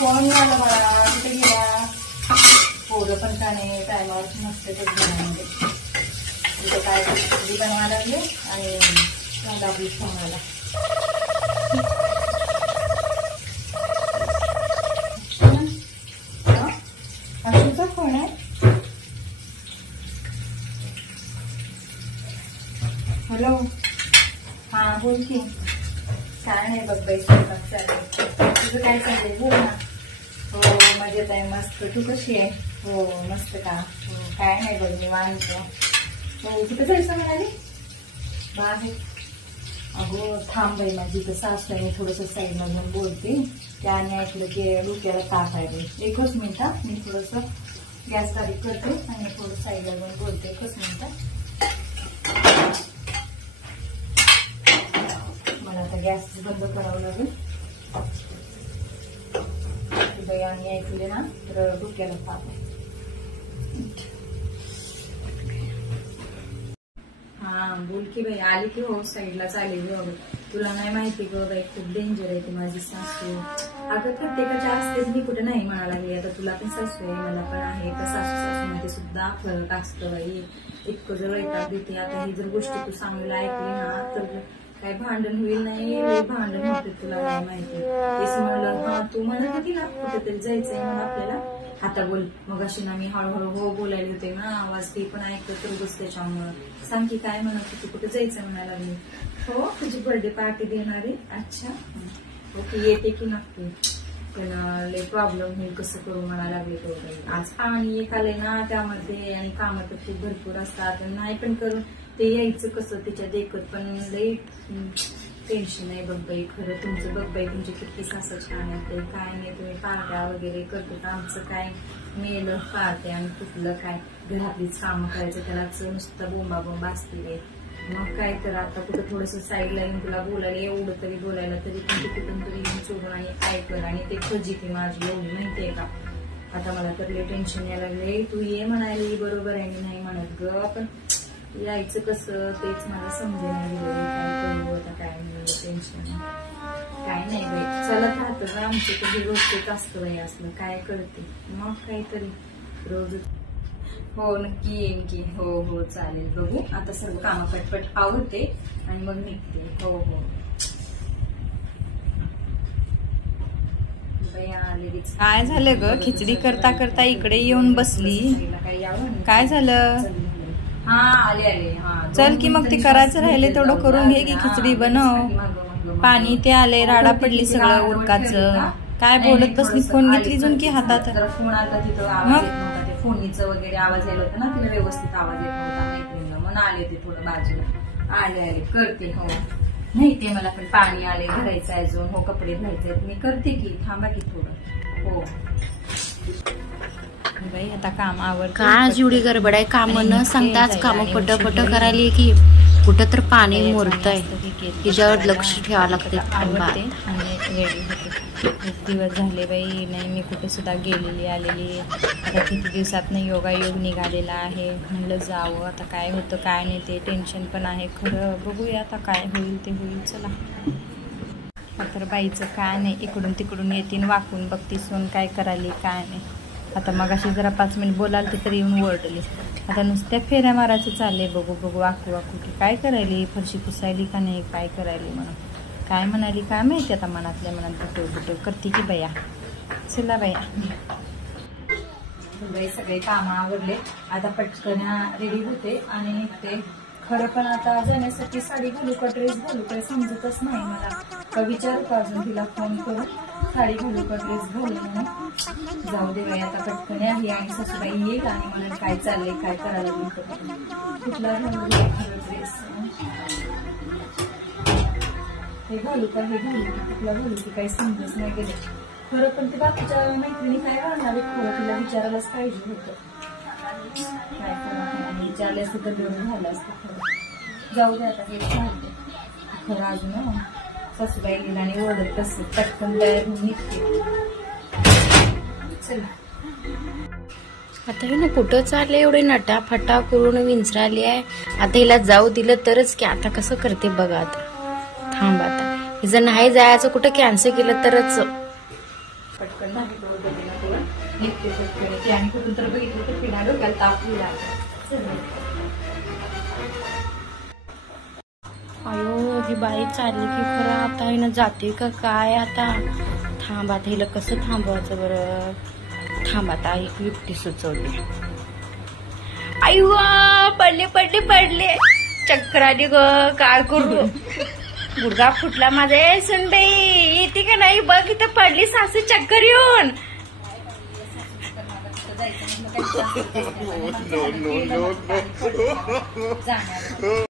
Phone झाला मला कुठे गेला पोरं पण का नाही टायमावर नसते तर घरामध्ये तिथं काय भाजी बनवायला लागले आणि कांदा पीठ खाण्याला तुझा फोन आहे. हॅलो हा बोल की. काय नाही बघ बाई स्वयंपाक चालू. तुझं काय चाललंय बोल ना. हो मजेत आहे मस्त. तू कशी आहे. हो मस्त का. हो काय नाही बघ निवांत. हो कुठं जायचं म्हणाली बाहेर. अगो थांब बाई माझी तर सासू आहे थोडंसं साईडला घेऊन बोलते. त्याने ऐकलं की डोक्याला ताप आहे. एकच मिनिट मी थोडंसं गॅस बारीक करते आणि थोडं साईडला घेऊन बोलते. एकच मिनिट. मला आता गॅस बंद करावं लागेल. बाई आणि ऐकले ना तर डोक्याला ताप आहे. हा बोल की बाई. आली की हो साईडलाच आली ग. तुला नाही माहिती ग बाई खूप डेंजर आहे ती माझी सासू. अगं प्रत्येकाच्या असतेच मी कुठे नाही म्हणायला लागली. आता तुला पण सासू आहे मला पण आहे. तर सासू सासू मध्ये सुद्धा फरक असतं बाई. इतकं जर वैताग देते. आता ही जर गोष्टी तू चांगलं ऐकली ना तर काय भांडण होईल नाही. भांडण होते तुला नाही माहिती. तेच म्हणलं हा तू म्हणत होती ना कुठेतरी जायचंय म्हणून आपल्याला. आता बोल मग अशी ना मी हळूहळू हो बोलायला होते ना आवाज ते पण ऐकत तर बस त्याच्यामुळं. सांग की काय म्हणत होती कुठे जायचं म्हणायला लागली. हो तुझी बर्थडे पार्टी देणारी. अच्छा ओके येते की नक्की. पण लय प्रॉब्लेम होईल कसं करू म्हणायला लागले. तेवढं आज पाणी एक आलंय ना त्यामध्ये आणि कामं तर खूप भरपूर असतात. नाही पण करून ते यायचं कसं त्याच्या देखत पण लई टेन्शन आहे बघ बाई. खरं तुमचं बघ बाई तुमची किती सासू छान आहे. ते काय नाही तुम्ही पार्ट्या वगैरे करतो तर आमचं काय मेलं पार्ट्या आणि कुठलं काय घरातलीच कामं करायचं त्यालाच नुसतं बोंबा असते. मग काय तर आता कुठं थोडस साईडला येऊन तुला बोलायला एवढं तरी बोलायला तरी पण कुठून तरी येऊन सोडून आणि ऐकलं आणि ते खजिती माझी एवढी माहितीये का. आता मला तर लय टेन्शन यायला लागले. तू ये म्हणायला बरोबर आहे मी नाही म्हणत ग पण यायचं कसं तेच मला समजेल नाही. काय करू आता काय नाही टेन्शन काय नाही बाई. चलत राहतं ना आमचे कधी रोज तेच असतं बाई असलं काय करते मग काहीतरी रोज. हो नक्की येईन की. हो हो चालेल. बघू आता सर्व कामं पटपट आवडते आणि मग निघते. हो हो काय झालं ग. खिचडी करता करता इकडे येऊन बसली. काय झालं. हा आले आले. हा चल की मग ते करायचं राहिले तेवढं करून घे की. खिचडी बनव. पाणी ते आले राडा पडली सगळं उरकाचं. काय बोलत बसली. फोन घेतली जून की हातात. फोन आला तिथं मग फोनीचं वगैरे आवाज यायला होता ना तिला व्यवस्थित आवाज येत नव्हता मैत्रिणीला म्हणून आले ते थोडं बाजूला. आले करते. हो नाही ते मला पण पाणी आले भरायचं आहे अजून. हो कपडे धुवायचे आहेत मी करते की. थांबा की थोडं. हो बाई आता काम आवडतं. का आज एवढी गडबड आहे. काम न सांगता आज काम पटपट करायला की कुठं तर पाणी मोरतंय तिच्यावर लक्ष ठेवावं लागते. आवडते आणि रेडी होते. खूप दिवस झाले बाई नाही मी कुठे सुद्धा गेलेली आलेली. आता किती दिवसात योगायोग निघालेला आहे. म्हणलं जावं आता काय होतं काय नाही ते टेन्शन पण आहे खरं. बघूया आता काय होईल ते होईल. चला तर बाईचं काय नाही इकडून तिकडून येतील वाकून बघती सोन काय करायली काय नाही. आता मग अशी जरा 5 मिनिट बोलाल तरी येऊन ओरडली. आता नुसत्या फेऱ्या मारायचं चाललंय. बघू बघू वाकू वाकू की काय करायली. फरशी पुसायली का नाही काय करायली म्हणून काय म्हणाली काय माहिती. आता मनातल्या मनात बुटो बुटो करते की बया. चला बया सगळे कामं आवडले. आता पटकन रेडी होते आणि निघते. खरं पण आता जाण्यासाठी साडी घालू का ड्रेस घालू काय समजतच नाही मला. का विचारू का अजून तिला फोन करून साडी घालू का ड्रेस घालू म्हणून. जाऊ दे बाई आता पटकन आहे आणि सासूबाई येईल आणि मला काय चाललंय काय करायला लागेल कुठला घालू ड्रेस. हे घालू का हे घालू की कुठला घालू की काही समजच नाही गेले. खरं पण ते बाकीच्या मैत्रिणी काय घालणार आहे खरं तिला विचारायलाच पाहिजे होतं. काय करा विचारले असतं तर घेऊन झालं असतं खरं. जाऊ दे आता हे घालते खरं अजून सासूबाई गेला आणि ओरडत कसं पटकन तयार होऊन निघते. चला आता हे ना कुठं चालले एवढे नटाफटा करून विंचराली आहे. आता हिला जाऊ दिलं तरच की आता कसं करते बघा. आता थांब आता जर नाही जायचं कुठं कॅन्सल केलं तरच. पटकन भाजी करून देते ना तुला निघते पटकन येते आणि कुठून तर बघितलं तर पिढा डोक्याला ताप लागला. अयो ही बाई चालली की खरं आता हिनं जाते का काय. आता थांब आता हिला कसं थांबवायचं बरं. थांब आता एक युक्ती सुचवली. आई पडले पडले पडले चक्कर आली ग काय करू. गुडघा फुटला माझा. सुनबाई येते का नाही बघ इथं पडली सासू चक्कर येऊन. जाणार